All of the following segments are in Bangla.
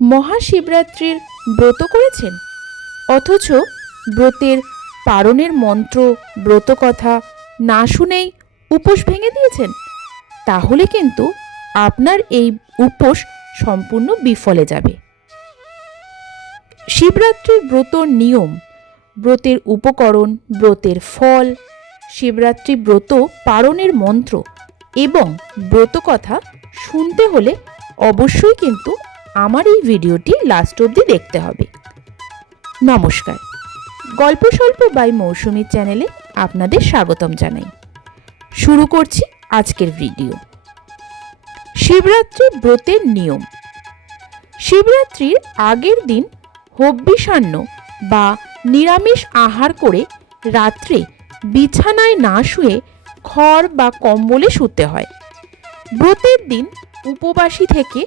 মহাশিবরাত্রির ব্রত করেছেন, অথচ ব্রতের পারণের মন্ত্র, ব্রতকথা না শুনেই উপোস ভেঙে দিয়েছেন? তাহলে কিন্তু আপনার এই উপোস সম্পূর্ণ বিফলে যাবে। শিবরাত্রির ব্রতর নিয়ম, ব্রতের উপকরণ, ব্রতের ফল, শিবরাত্রি ব্রত পারণের মন্ত্র এবং ব্রতকথা শুনতে হলে অবশ্যই কিন্তু আমার এই ভিডিওটি লাস্ট অবধি দেখতে হবে। নমস্কার, গল্প স্বল্প বাই মৌসুমীর চ্যানেলে আপনাদের স্বাগতম জানাই। শুরু করছি আজকের ভিডিও। শিবরাত্রি ব্রতের নিয়ম। শিবরাত্রির আগের দিন হব্যিষান্ন বা নিরামিষ আহার করে রাত্রে বিছানায় না শুয়ে খড় বা কম্বলে শুতে হয়। ব্রতের দিন উপবাসী থেকে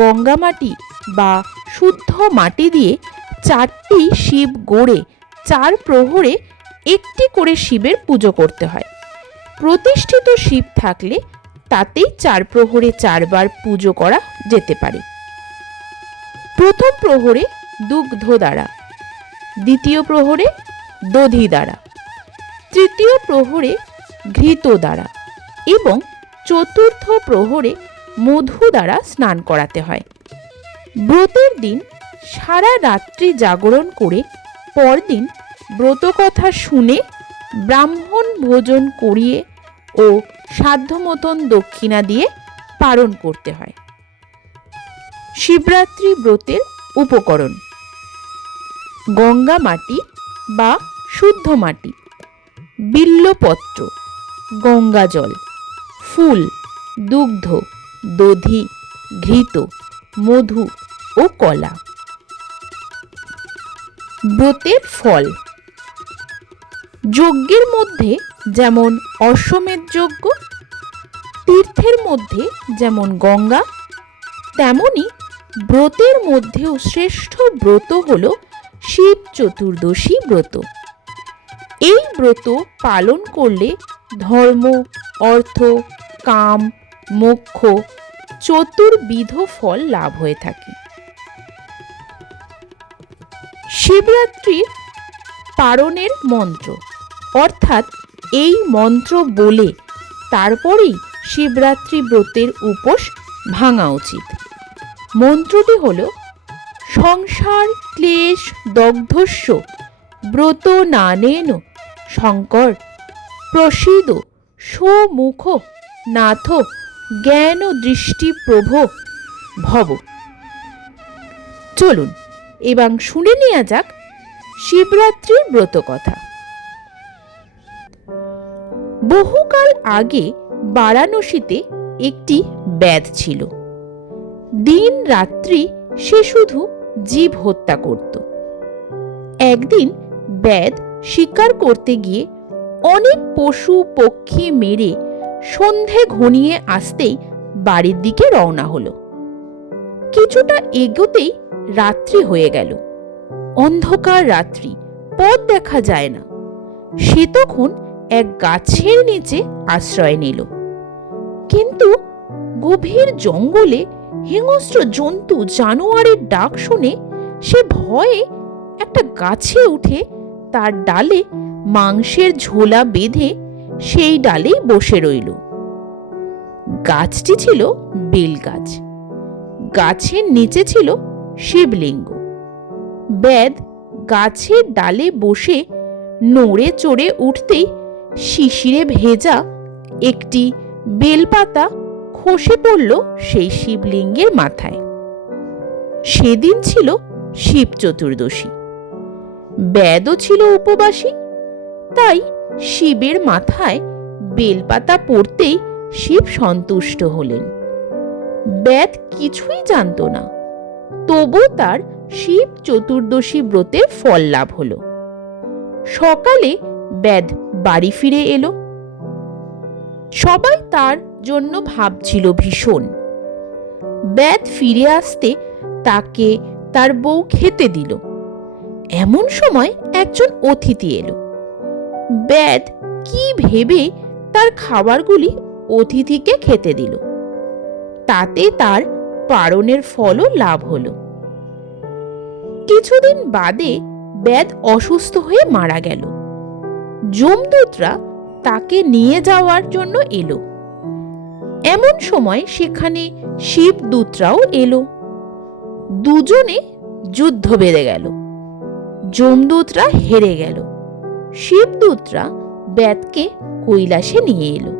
গঙ্গা মাটি বা শুদ্ধ মাটি দিয়ে 4টি শিব গড়ে 4 প্রহরে একটি করে শিবের পুজো করতে হয়। প্রতিষ্ঠিত শিব থাকলে তাতেই 4 প্রহরে 4 বার পুজো করা যেতে পারে। প্রথম প্রহরে দুগ্ধ দ্বারা, দ্বিতীয় প্রহরে দধি দ্বারা, তৃতীয় প্রহরে ঘৃত দ্বারা এবং চতুর্থ প্রহরে মধু দ্বারা স্নান করাতে হয়। ব্রতের দিন সারা রাত্রি জাগরণ করে পরদিন ব্রতকথা শুনে ব্রাহ্মণ ভোজন করিয়ে ও সাধ্যমতন দক্ষিণা দিয়ে পালন করতে হয়। শিবরাত্রি ব্রতের উপকরণ: গঙ্গা মাটি বা শুদ্ধ মাটি, বিল্বপত্র, গঙ্গা জল, ফুল, দুগ্ধ, দধি, ঘৃত, মধু ও কলা। ব্রতের ফল: যজ্ঞের মধ্যে যেমন অশ্বমেধ যজ্ঞ, তীর্থের মধ্যে যেমন গঙ্গা, তেমনি ব্রতের মধ্যেও শ্রেষ্ঠ ব্রত হল শিব চতুর্দশী ব্রত। এই ব্রত পালন করলে ধর্ম, অর্থ, কাম, মোক্ষ চতুর্বিধ ফল লাভ হয়ে থাকে। শিবরাত্রির পারণের মন্ত্র, অর্থাৎ এই মন্ত্র বলে তারপরেই শিবরাত্রি ব্রতের উপোস ভাঙা উচিত। মন্ত্রটি হল: সংসার ক্লেশ দগ্ধস্য ব্রত নানেন শঙ্কর প্রসীদ সুমুখ নাথ জ্ঞান দৃষ্টি প্রভ ভব। চলুন এবার শুনে নেওয়া যাক শিবরাত্রির ব্রত কথা। বহুকাল আগে বারাণসীতে একটি ব্যাধ ছিল। দিন রাত্রি সে শুধু জীব হত্যা করত। একদিন ব্যাধ শিকার করতে গিয়ে অনেক পশু পক্ষী মেরে সন্ধে ঘনিয়ে আসতেই বাড়ির দিকে রওনা হলো। কিছুটা এগোতেই রাত্রি হয়ে গেল। অন্ধকার রাত্রি, পথ দেখা যায় না। সে তখন এক গাছের নিচে আশ্রয় নিল। কিন্তু গভীর জঙ্গলে হিংস্র জন্তু জানোয়ারের ডাক শুনে সে ভয়ে একটা গাছে উঠে তার ডালে মাংসের ঝোলা বেঁধে সেই ডালেই বসে রইল। গাছটি ছিল বেল গাছ। গাছের নিচে ছিল শিবলিঙ্গ। ব্যাধ গাছের ডালে বসে নড়ে চড়ে উঠতেই শিশিরে ভেজা একটি বেলপাতা খসে পড়ল সেই শিবলিঙ্গের মাথায়। সেদিন ছিল শিব চতুর্দশী। ব্যাধও ছিল উপবাসী, তাই শিবের মাথায় বেলপাতা পড়তেই শিব সন্তুষ্ট হলেন। ব্যাধ কিছুই জানত না, তবু তার শিব চতুর্দশী ব্রতের ফল লাভ হলো। সকালে ব্যাধ বাড়ি ফিরে এলো। সবাই তার জন্য ভাবছিল ভীষণ। ব্যাধ ফিরে আসতে তাকে তার বউ খেতে দিল। এমন সময় একজন অতিথি এলো। ব্যাধ কি ভেবে তার খাবারগুলি অতিথিকে খেতে দিল। তাতে তার পারণের ফলও লাভ হলো। কিছুদিন বাদে ব্যাধ অসুস্থ হয়ে মারা গেল। যমদূতরা তাকে নিয়ে যাওয়ার জন্য এলো। এমন সময় সেখানে শিবদূতরাও এলো। দুজনে যুদ্ধ বেঁধে গেল। যমদূতরা হেরে গেল। শিবদূতরা ব্যাধকে কৈলাসে নিয়ে এলো।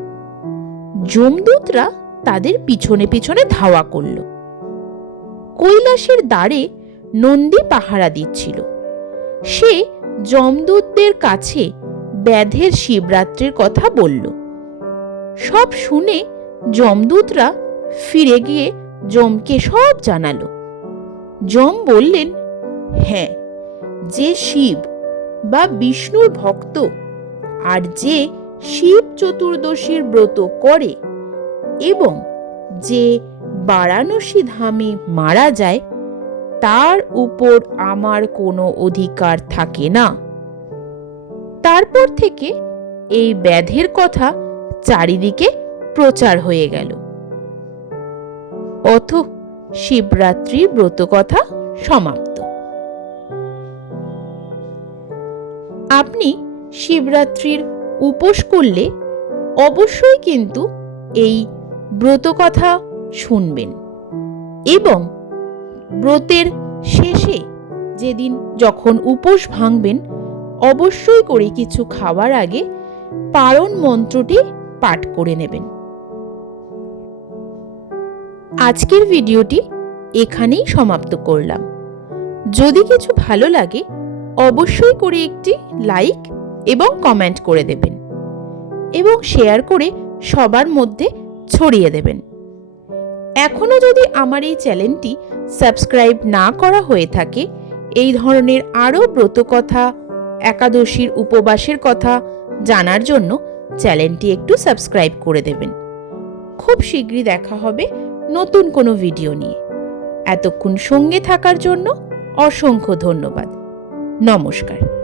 যমদূতরা তাদের পিছনে পিছনে ধাওয়া করল। কৈলাসের দ্বারে নন্দী পাহারা দিচ্ছিল। সে যমদূতদের কাছে ব্যাধের শিবরাত্রির কথা বলল। সব শুনে যমদূতরা ফিরে গিয়ে যমকে সব জানালো। যম বললেন, হ্যাঁ, যে শিব বা বিষ্ণুর ভক্ত আর যে শিব চতুর্দশীর ব্রত করে এবং যে বারাণসী ধামে মারা যায় তার উপর আমার কোনো অধিকার থাকে না। তারপর থেকে এই ব্যাধের কথা চারিদিকে প্রচার হয়ে গেল। অথ শিবরাত্রির ব্রত কথা সমাপ্ত। আপনি শিবরাত্রির উপোস করলে অবশ্যই কিন্তু এই ব্রত কথা শুনবেন এবং ব্রতের শেষে যেদিন যখন উপোস ভাঙবেন অবশ্যই করে কিছু খাওয়ার আগে পারণ মন্ত্রটি পাঠ করে নেবেন। আজকের ভিডিওটি এখানেই সমাপ্ত করলাম। যদি কিছু ভালো লাগে অবশ্যই করে একটি লাইক এবং কমেন্ট করে দেবেন এবং শেয়ার করে সবার মধ্যে ছড়িয়ে দেবেন। এখনো যদি আমার এই চ্যানেলটি সাবস্ক্রাইব না করা হয়ে থাকে, এই ধরনের আরও ব্রতকথা, একাদশীর উপবাসের কথা জানার জন্য চ্যানেলটি একটু সাবস্ক্রাইব করে দেবেন। খুব শীঘ্রই দেখা হবে নতুন কোনো ভিডিও নিয়ে। এতক্ষণ সঙ্গে থাকার জন্য অসংখ্য ধন্যবাদ। নমস্কার।